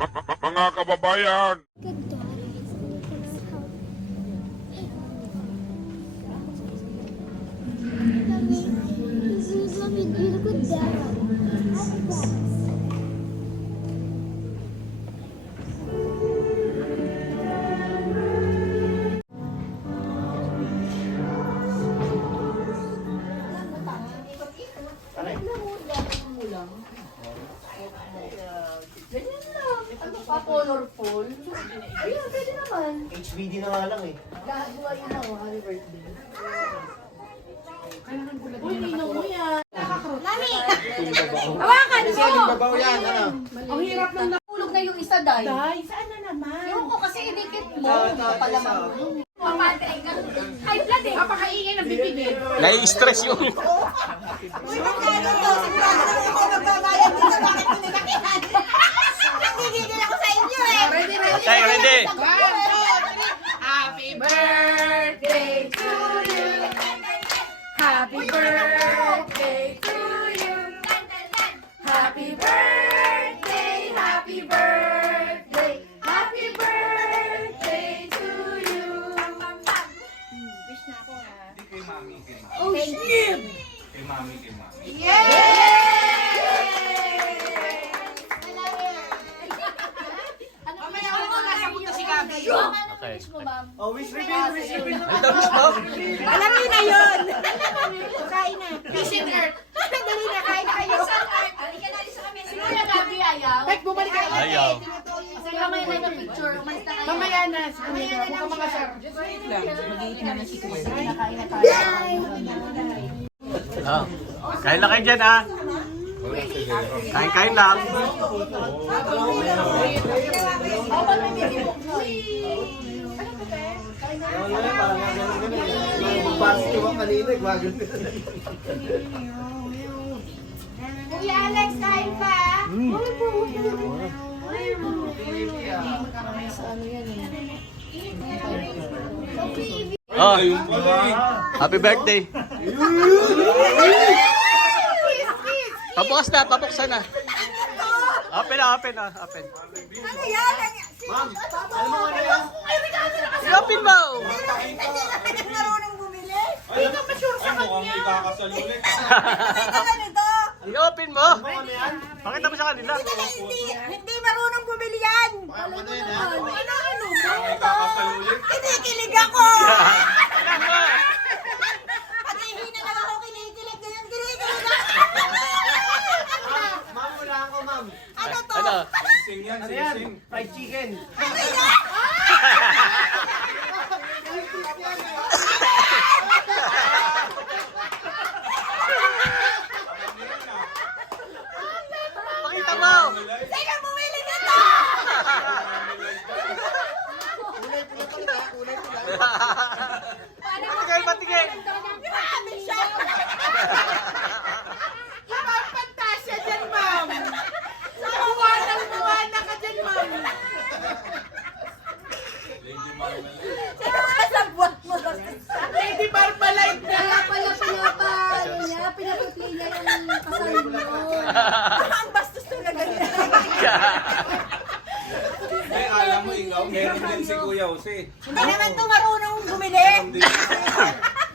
Mga kababayan, Ganyan lang. Ano pa, colorful? Ayun, pwede naman. HBD na nga lang eh. Gagawa yun ako, happy birthday. Uy, ninong mo yan. Mami! Hawakan mo! Babaw yan, ano? Ang hirap nang nahulog na yung isa, Day. Day, saan na naman? Yung ko kasi inikit mo. Papalamang mo. Pamatay ka. High blood eh. Papakaingay ng bibigay. Nai-stress yung... Uy, magkano to? Sigurado na ako magbabayad dito. Bakit ko ninakihan? Nagigigil ako sa inyo eh. Ready, Okay, ready? Happy birthday to you. Happy birthday to you. Happy birthday, happy birthday, happy birthday to you. Wish na ako ha. Kay mami, kay mami. Oh, shit! Kay mami, kay mami. Mamaya ako nakasagot na si Gabi. Okay. Oh, wish reveal, wish reveal. Alam niyo na yun. Kain na. Vision Earth. Dali na, kain na kayo. Halika na rin sa kami. Sino na Gabi ayaw? Tek, bumalik kayo. Ayaw. Kasi mamaya na yung picture. Umalis na kayo. Mamaya na. Mamaya na lang mga sir. Ah. Kain na kayo dyan, ah. Kain-kain lang. Positive ang kanina, gwagan. Kuya Alex, kain pa. Oh, happy birthday. Papuksan na. Open na. Ano yan? Ma'am, alam mo ano yan? Open mo. Hindi na kayo marunong bumili. Ay, mukhang ikakasal ulit. Ito ganito. I-open mo. Ano yan? Pakita mo sa kanila. Hindi marunong bumili yan. Ano yan, ha? Mukhang ikakasal ulit. Kinikilig ako. Alam mo. Pati hina lang ako kinikilig. Ganyan kinikilig ako. Ma'am, wala ako, ma'am. Ano to? Ano? Sing yan, Ano yan? sing. Fried chicken. Ano yan? Pakita mo. Sino bumili nito? Patigil. Grabe siya. Ibang pantasya dyan, ma'am. Buwanang-buwana ka dyan, ma'am. Lady Marmalade. Sino ka sa buwan mo? Lady Marmalade na. Kaya pala pinaputli niya yung kasal mo. Ang bastos na ganyan. Ay, alam mo, ikaw, meron din si Kuya Jose. Hindi naman ito marunong bumili.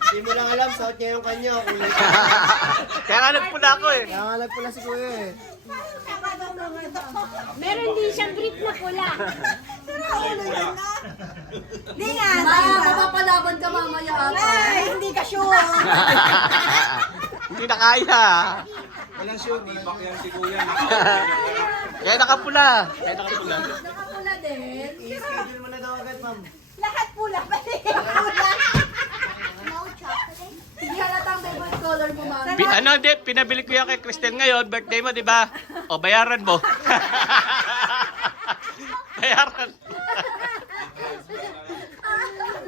Hindi mo lang alam, suot niya yung kanya. Kuya. Kaya nga nagpuna ako eh. Kaya nga pala si Kuya eh. Meron din siyang grip na pula. Hindi nga. Mapapalaban ka mamaya ata. Ay, hindi ka sure. Hindi na kaya. Walang shoot, ibak yan si Kuya. Kaya nakapula. Nakapula din. I-schedule mo na daw agad, ma'am. Lahat pula pa rin. Pula. Hindi halatang favorite color mo, ma'am. Pinabili ko yan kay Cristel ngayon, birthday mo, di ba? O, bayaran mo. Bayaran.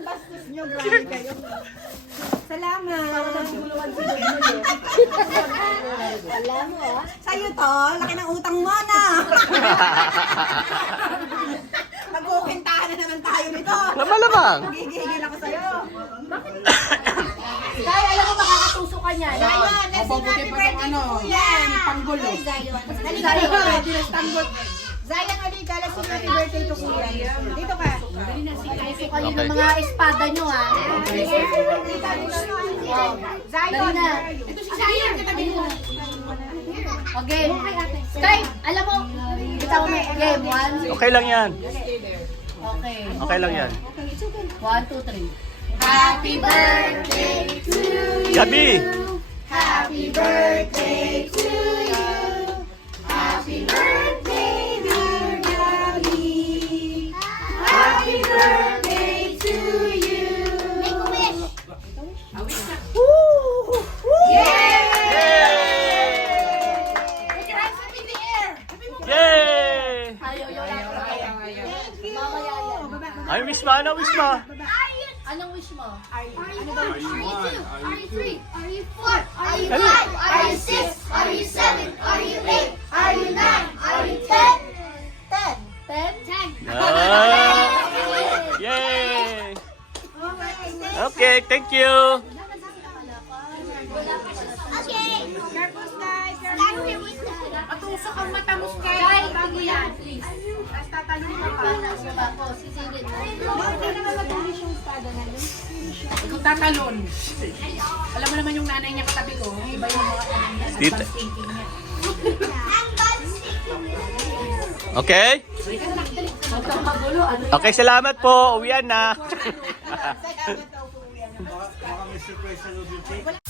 Bastos nyo, grabe kayo. Salamat. Alam mo, ah. Sa'yo to, laki ng utang mo na. Magkukwentahan na naman tayo nito. Malamang. Gigigil ako sa'yo. Kaya alam mo, makakatusok ka niya. Ayun, let's sing happy birthday to Kuya. Panggulo. Dali kayo. Zion ulit, Galaxy, happy birthday to Kuya. Dito ka. Gusto kayo ng mga espada nyo, ha? Zion. Ito si Zion, katabi mo. Okay. Sky, alam mo, bitaw mo. Game, 1. Okay lang yan. Okay. Okay lang yan. 1, 2, 3. Happy birthday to you. Gabi! Happy birthday to you. Happy birthday, dear Gabby. Happy birthday to you. Make a wish. Yay! Put your hands up in the air. Yay! Ayaw. Mama Yaya. Ay, wish mo. Ano wish mo? Anong wish mo? Are you 1? Are you 2? Are you 3? Are you 4? Are you 5? Are you 6? Are you 7? Are you 8? Are you 9? Are you 10? 10? 10. Ah! Yay! Okay, thank you. Okay. Careful, guys. Lalo yung isa. Matusok ang mata mo, Sky. Bago yan. Please. Tapos tatalon mo pa. Sisingit mo. Hindi naman matulis yung espada na yun. Ikaw tatalon. Alam mo naman yung nanay niya katabi ko. Iba yung mga alam niya. Dito. Advanced thinking niya. Ang bad stick. Okay? Huwag kang magulo. Ano yan? Okay, salamat po. Uwian na. Salamat daw po. Baka may surprise sa Lubiti.